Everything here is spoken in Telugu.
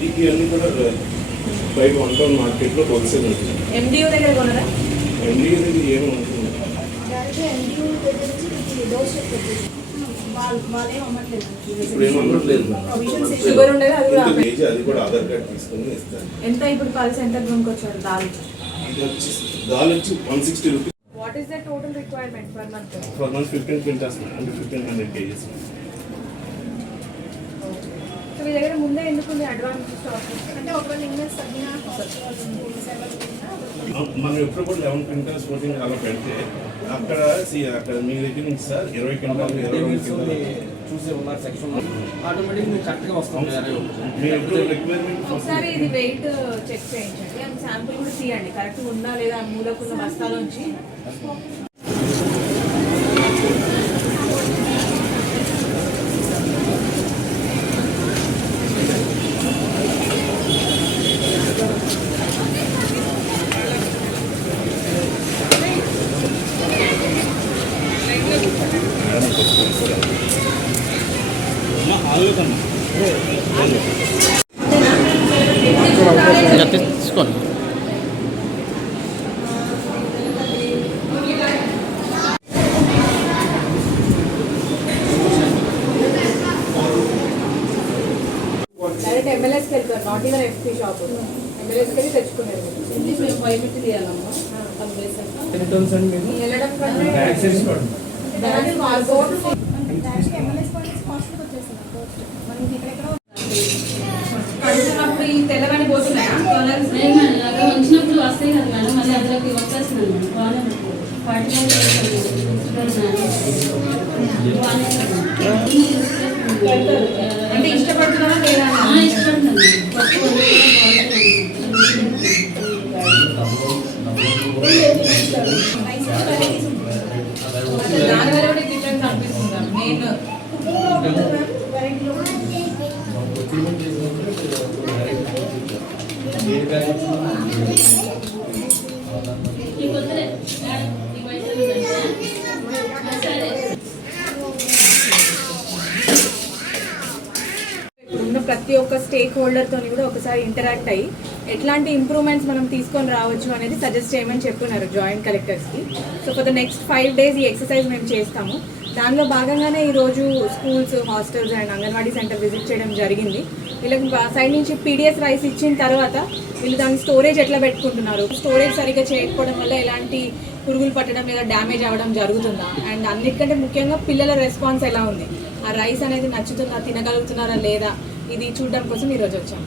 మీకు అన్ని కూడా బయట వన్ అది కూడా ఎంత ఇప్పుడు పల్స్ ఎంత one sixty rupees. What is the total requirement for month for month fifteen quintals అంటే ఫిఫ్టీన్ హండ్రెడ్ కేజీస్. మీ దగ్గర ముందే ఎందుకుంది అడ్వాన్స్ అంటే ఒకవేళ ఇన్వెస్ట్ మనం ఎప్పుడు కూడా లెవెన్ క్వింటాల్స్ ఫోర్టీన్ అలా పెడితే అక్కడ అక్కడ మీ దగ్గర నుంచి సార్ ఇరవై క్వింటాలు ఇరవై క్వింటాలు. చూసే ఉన్నారు సెక్షన్ ఆటోమేటిక్ కరెక్ట్గా వస్తుంది ఒకసారి ఇది వెయిట్ చెక్ చేయించండి. శాంపుల్ కూడా తీయండి. కరెక్ట్ ఉందా లేదా ఆ మూలకున్న బస్తాలోంచి. తీసుకోండి. డైరెక్ట్ ఎమ్మెల్యేస్కి వెళ్తారు. నాట్ ఈవెన్ ఎఫ్పీ షాప్ వెళ్ళి తెచ్చుకునేది. మేము బయోమెట్రీ తీయాలమ్మా. వెళ్ళడం కంటే యాక్సెస్ తెల్లవని పోతున్నాయా అక్కడ వచ్చినప్పుడు వస్తాయి కదా మేడం మళ్ళీ అందులోకి వచ్చేస్తున్నాను మేడం బాగానే ఉంటుంది ఫార్టీ అంటే ఇష్టపడుతున్నారా లేదా ఇష్టపడుతున్నాను కొత్త వాళ్ళు కూడా బాగుంటుంది దాని వల్ల కూడా డిఫరెన్స్ అనిపిస్తుందా ఉన్న ప్రతి ఒక్క స్టేక్ హోల్డర్తో కూడా ఒకసారి ఇంటరాక్ట్ అయ్యి ఎట్లాంటి ఇంప్రూవ్మెంట్స్ మనం తీసుకొని రావచ్చు అనేది సజెస్ట్ చేయమని చెప్తున్నారు joint కలెక్టర్స్కి. So for the next five days ఈ ఎక్సర్సైజ్ మేము చేస్తాము. దానిలో భాగంగానే ఈరోజు schools hostels and anganwadi centre visit చేయడం జరిగింది. వీళ్ళకి సైడ్ నుంచి పీడిఎస్ రైస్ ఇచ్చిన తర్వాత వీళ్ళు దాని స్టోరేజ్ ఎట్లా పెట్టుకుంటున్నారు? స్టోరేజ్ సరిగ్గా చేయకపోవడం వల్ల ఎలాంటి పురుగులు పట్టడం లేదా డ్యామేజ్ అవ్వడం జరుగుతుందా? అండ్ అన్నిటికంటే ముఖ్యంగా పిల్లల రెస్పాన్స్ ఎలా ఉంది? ఆ రైస్ అనేది నచ్చుతుందా తినగలుగుతున్నారా లేదా? ఇది చూడడం కోసం ఈరోజు వచ్చాము.